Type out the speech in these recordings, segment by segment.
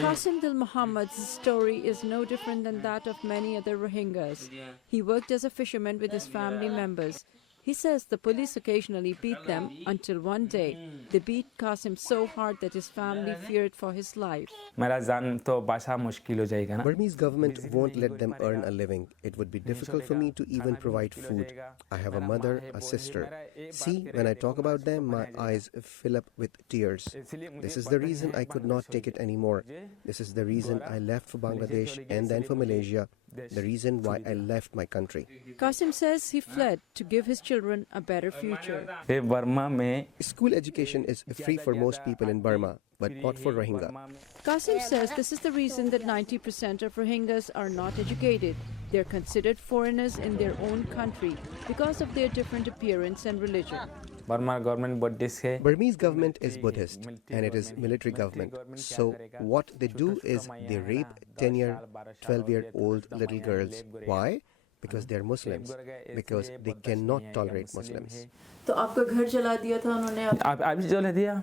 Qasim Dil Muhammad's story is no different than that of many other Rohingyas. He worked as a fisherman with his family members. He says the police occasionally beat them until one day they beat Qasim so hard that his family feared for his life. Burmese government won't let them earn a living. It would be difficult for me to even provide food. I have a mother, a sister. See, when I talk about them, my eyes fill up with tears. This is the reason I could not take it anymore. This is the reason I left for Bangladesh and then for Malaysia. The reason why I left my country. Qasim says he fled to give his children a better future. School education is free for most people in Burma, but not for Rohingya. Qasim says this is the reason that 90% of Rohingyas are not educated. They're considered foreigners in their own country because of their different appearance and religion. Burmese government is Buddhist and it is military government. So what they do is they rape 10-year, 12-year-old little girls. Why? Because they are Muslims. Because they cannot tolerate Muslims.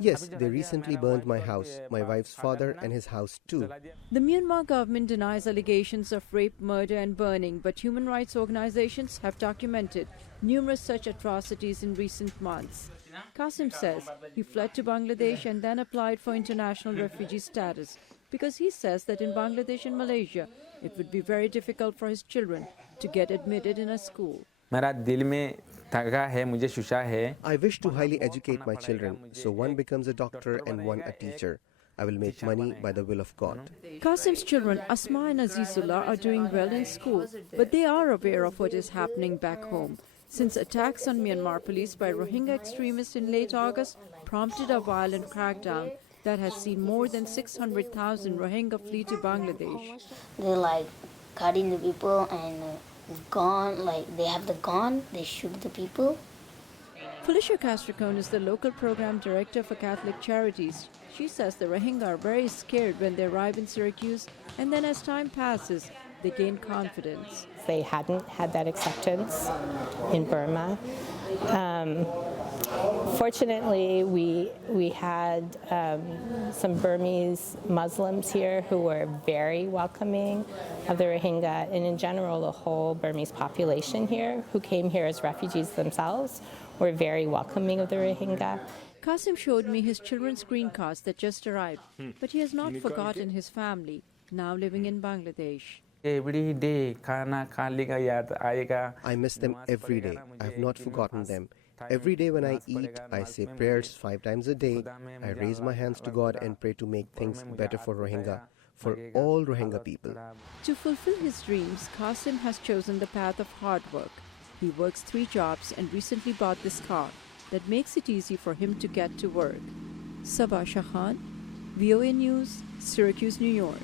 Yes, they recently burned my house, my wife's father and his house too. The Myanmar government denies allegations of rape, murder and burning, but human rights organizations have documented numerous such atrocities in recent months. Qasim says he fled to Bangladesh and then applied for international refugee status because he says that in Bangladesh and Malaysia it would be very difficult for his children to get admitted in a school. I wish to highly educate my children, so one becomes a doctor and one a teacher. I will make money by the will of God. Qasim's children, Asma and Azizullah, are doing well in school, but they are aware of what is happening back home. Since attacks on Myanmar police by Rohingya extremists in late August prompted a violent crackdown that has seen more than 600,000 Rohingya flee to Bangladesh. They're like cutting the people and gun, like they have the gun, they shoot the people. Felicia Castricone is the local program director for Catholic Charities. She says the Rohingya are very scared when they arrive in Syracuse, and then as time passes, they gain confidence. They hadn't had that acceptance in Burma. Fortunately, we had some Burmese Muslims here who were very welcoming of the Rohingya, and in general, the whole Burmese population here, who came here as refugees themselves, were very welcoming of the Rohingya. Qasim showed me his children's green cards that just arrived, but he has not forgotten his family, now living in Bangladesh. Every day, I miss them every day. I have not forgotten them. Every day when I eat, I say prayers 5 times a day. I raise my hands to God and pray to make things better for Rohingya, for all Rohingya people. To fulfill his dreams, Qasim has chosen the path of hard work. He works 3 jobs and recently bought this car that makes it easy for him to get to work. Saba, VOA News, Syracuse, New York.